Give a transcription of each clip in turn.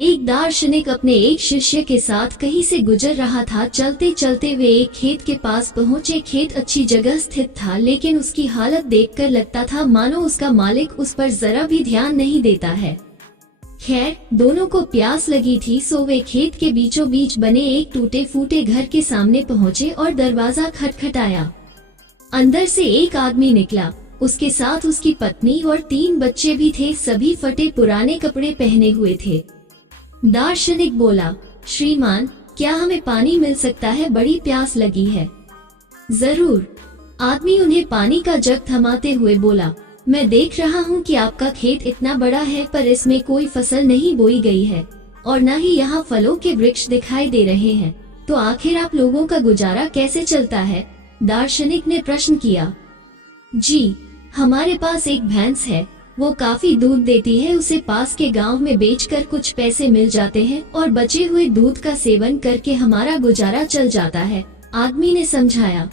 एक दार्शनिक अपने एक शिष्य के साथ कहीं से गुजर रहा था। चलते चलते वे एक खेत के पास पहुँचे। खेत अच्छी जगह स्थित था, लेकिन उसकी हालत देखकर लगता था मानो उसका मालिक उस पर जरा भी ध्यान नहीं देता है। खैर, दोनों को प्यास लगी थी, सो वे खेत के बीचों बीच बने एक टूटे फूटे घर के सामने पहुँचे और दरवाजा खटखटाया। अंदर से एक आदमी निकला। उसके साथ उसकी पत्नी और 3 बच्चे भी थे। सभी फटे पुराने कपड़े पहने हुए थे। दार्शनिक बोला, श्रीमान, क्या हमें पानी मिल सकता है? बड़ी प्यास लगी है। जरूर। आदमी उन्हें पानी का जग थमाते हुए बोला, मैं देख रहा हूँ कि आपका खेत इतना बड़ा है, पर इसमें कोई फसल नहीं बोई गई है और न ही यहाँ फलों के वृक्ष दिखाई दे रहे हैं, तो आखिर आप लोगों का गुजारा कैसे चलता है? दार्शनिक ने प्रश्न किया। जी, हमारे पास एक भैंस है, वो काफी दूध देती है। उसे पास के गांव में बेचकर कुछ पैसे मिल जाते हैं और बचे हुए दूध का सेवन करके हमारा गुजारा चल जाता है, आदमी ने समझाया।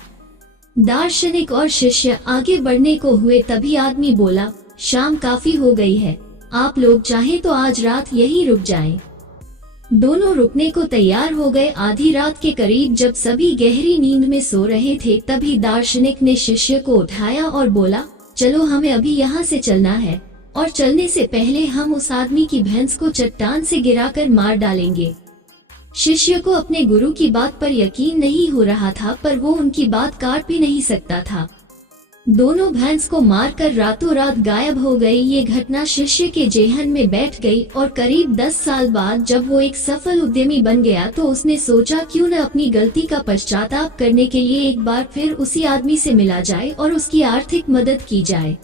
दार्शनिक और शिष्य आगे बढ़ने को हुए, तभी आदमी बोला, शाम काफी हो गई है, आप लोग चाहें तो आज रात यहीं रुक जाएं। दोनों रुकने को तैयार हो गए। आधी रात के करीब जब सभी गहरी नींद में सो रहे थे, तभी दार्शनिक ने शिष्य को उठाया और बोला, चलो हमें अभी यहाँ से चलना है और चलने से पहले हम उस आदमी की भैंस को चट्टान से गिराकर मार डालेंगे। शिष्य को अपने गुरु की बात पर यकीन नहीं हो रहा था, पर वो उनकी बात काट भी नहीं सकता था। दोनों भैंस को मारकर रातों रात गायब हो गए। ये घटना शिष्य के जेहन में बैठ गई और करीब 10 साल बाद जब वो एक सफल उद्यमी बन गया, तो उसने सोचा क्यों न अपनी गलती का पश्चाताप करने के लिए एक बार फिर उसी आदमी से मिला जाए और उसकी आर्थिक मदद की जाए।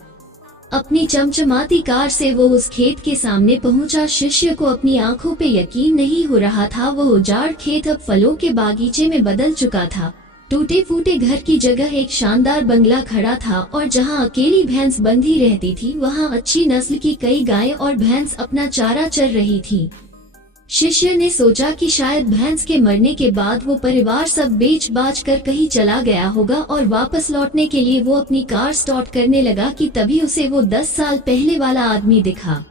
अपनी चमचमाती कार से वो उस खेत के सामने पहुंचा। शिष्य को अपनी आंखों पे यकीन नहीं हो रहा था। वो उजाड़ खेत अब फलों के बागीचे में बदल चुका था। टूटे फूटे घर की जगह एक शानदार बंगला खड़ा था और जहां अकेली भैंस बंधी रहती थी, वहां अच्छी नस्ल की कई गायें और भैंस अपना चारा चर रही थी। शिष्य ने सोचा कि शायद भैंस के मरने के बाद वो परिवार सब बेच बाच कर कहीं चला गया होगा और वापस लौटने के लिए वो अपनी कार स्टार्ट करने लगा कि तभी उसे वो 10 साल पहले वाला आदमी दिखा।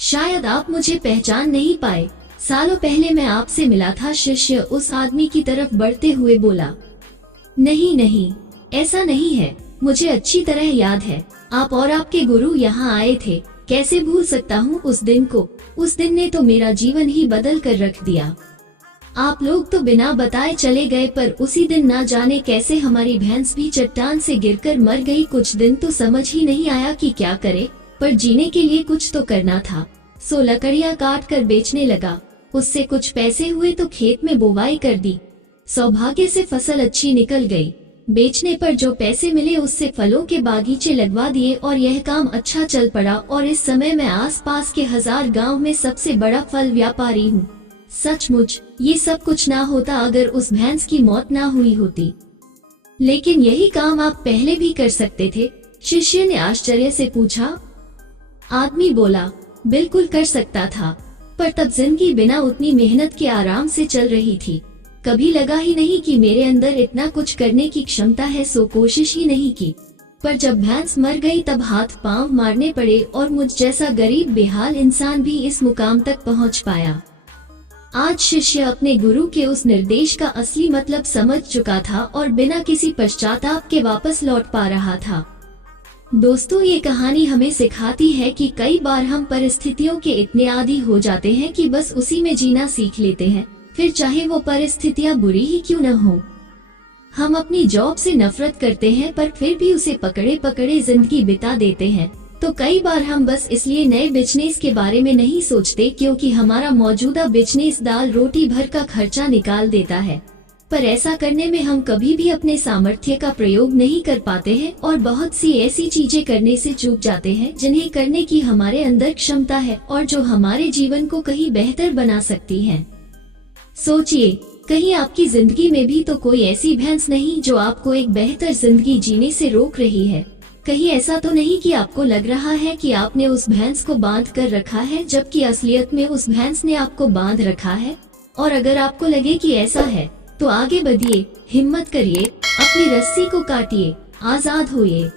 शायद आप मुझे पहचान नहीं पाए, सालों पहले मैं आपसे मिला था। शिष्य उस आदमी की तरफ बढ़ते हुए बोला, नहीं नहीं, ऐसा नहीं है, मुझे अच्छी तरह याद है, आप और आपके गुरु यहाँ आए थे। कैसे भूल सकता हूँ उस दिन को? उस दिन ने तो मेरा जीवन ही बदल कर रख दिया। आप लोग तो बिना बताए चले गए, पर उसी दिन ना जाने कैसे हमारी भैंस भी चट्टान से गिरकर मर गई। कुछ दिन तो समझ ही नहीं आया कि क्या करे, पर जीने के लिए कुछ तो करना था, सो लकड़ियाँ काट कर बेचने लगा। उससे कुछ पैसे हुए तो खेत में बुवाई कर दी। सौभाग्य से फसल अच्छी निकल गई। बेचने पर जो पैसे मिले उससे फलों के बागीचे लगवा दिए और यह काम अच्छा चल पड़ा और इस समय मैं आसपास के 1000 गांव में सबसे बड़ा फल व्यापारी हूँ। सचमुच ये सब कुछ ना होता अगर उस भैंस की मौत ना हुई होती। लेकिन यही काम आप पहले भी कर सकते थे? शिष्य ने आश्चर्य से पूछा। आदमी बोला, बिल्कुल कर सकता था, पर तब जिंदगी बिना उतनी मेहनत के आराम से चल रही थी। कभी लगा ही नहीं कि मेरे अंदर इतना कुछ करने की क्षमता है, सो कोशिश ही नहीं की। पर जब भैंस मर गई तब हाथ पांव मारने पड़े और मुझ जैसा गरीब बेहाल इंसान भी इस मुकाम तक पहुंच पाया। आज शिष्य अपने गुरु के उस निर्देश का असली मतलब समझ चुका था और बिना किसी पश्चाताप के वापस लौट पा रहा था। दोस्तों, ये कहानी हमें सिखाती है कि कई बार हम परिस्थितियों के इतने आदी हो जाते हैं कि बस उसी में जीना सीख लेते हैं, फिर चाहे वो परिस्थितियां बुरी ही क्यों न हो। हम अपनी जॉब से नफरत करते हैं, पर फिर भी उसे पकड़े पकड़े जिंदगी बिता देते हैं। तो कई बार हम बस इसलिए नए बिजनेस के बारे में नहीं सोचते क्योंकि हमारा मौजूदा बिजनेस दाल रोटी भर का खर्चा निकाल देता है, पर ऐसा करने में हम कभी भी अपने सामर्थ्य का प्रयोग नहीं कर पाते हैं और बहुत सी ऐसी चीजें करने से चूक जाते हैं जिन्हें करने की हमारे अंदर क्षमता है और जो हमारे जीवन को कहीं बेहतर बना सकती है। सोचिए, कहीं आपकी जिंदगी में भी तो कोई ऐसी भैंस नहीं जो आपको एक बेहतर जिंदगी जीने से रोक रही है। कहीं ऐसा तो नहीं कि आपको लग रहा है कि आपने उस भैंस को बांध कर रखा है, जबकि असलियत में उस भैंस ने आपको बांध रखा है। और अगर आपको लगे कि ऐसा है तो आगे बढ़िए, हिम्मत करिए, अपनी रस्सी को काटिए, आजाद होइए।